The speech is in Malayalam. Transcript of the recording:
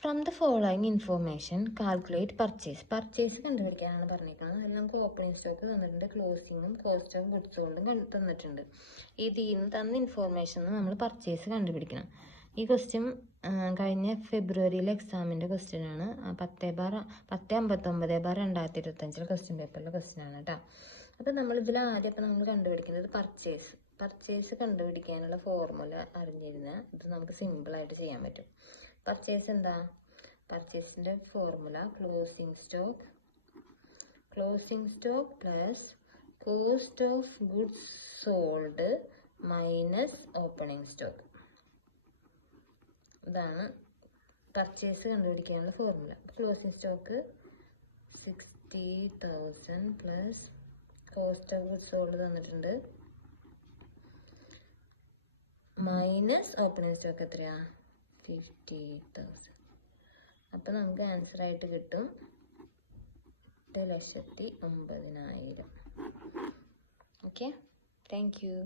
From the following information calculate purchase കണ്ടുപിടിക്കാനാണ് പറഞ്ഞിരിക്കുന്നത്. അതിൽ നമുക്ക് ഓപ്പണിംഗ് സ്റ്റോക്ക് തന്നിട്ടുണ്ട്, ക്ലോസിങ്ങും കോസ്റ്റ് ഓഫ് ഗുഡ്സ് സോൾഡും തന്നിട്ടുണ്ട്. ഇതിൽ നിന്ന് തന്ന ഇൻഫോർമേഷൻ നമ്മൾ പർച്ചേസ് കണ്ടുപിടിക്കണം. ഈ ക്വസ്റ്റ്യൻ കഴിഞ്ഞ ഫെബ്രുവരിയിലെ എക്സാമിൻ്റെ ക്വസ്റ്റ്യൻ ആണ്. 10/59/2025 ക്വസ്റ്റ്യൻ പേപ്പറിലെ ക്വസ്റ്റ്യൻ ആണ് കേട്ടോ. അപ്പം നമ്മളിതിൽ ആദ്യം നമ്മൾ കണ്ടുപിടിക്കുന്നത് പർച്ചേസ് കണ്ടുപിടിക്കാനുള്ള ഫോർമുല അറിഞ്ഞിരുന്നാൽ ഇത് നമുക്ക് സിമ്പിളായിട്ട് ചെയ്യാൻ പറ്റും. പർച്ചേസ് എന്താ? പർച്ചേസിൻ്റെ formula closing stock plus cost of goods sold minus opening stock. ഇതാണ് പർച്ചേസ് കണ്ടുപിടിക്കാനുള്ള formula. Closing stock 60,000 plus cost of goods sold തന്നിട്ടുണ്ട് മൈനസ് ഓപ്പണിംഗ് സ്റ്റോക്ക് എത്രയാ? 50,000. അപ്പം നമുക്ക് ആൻസർ ആയിട്ട് കിട്ടും 8,09,000. Okay, thank U.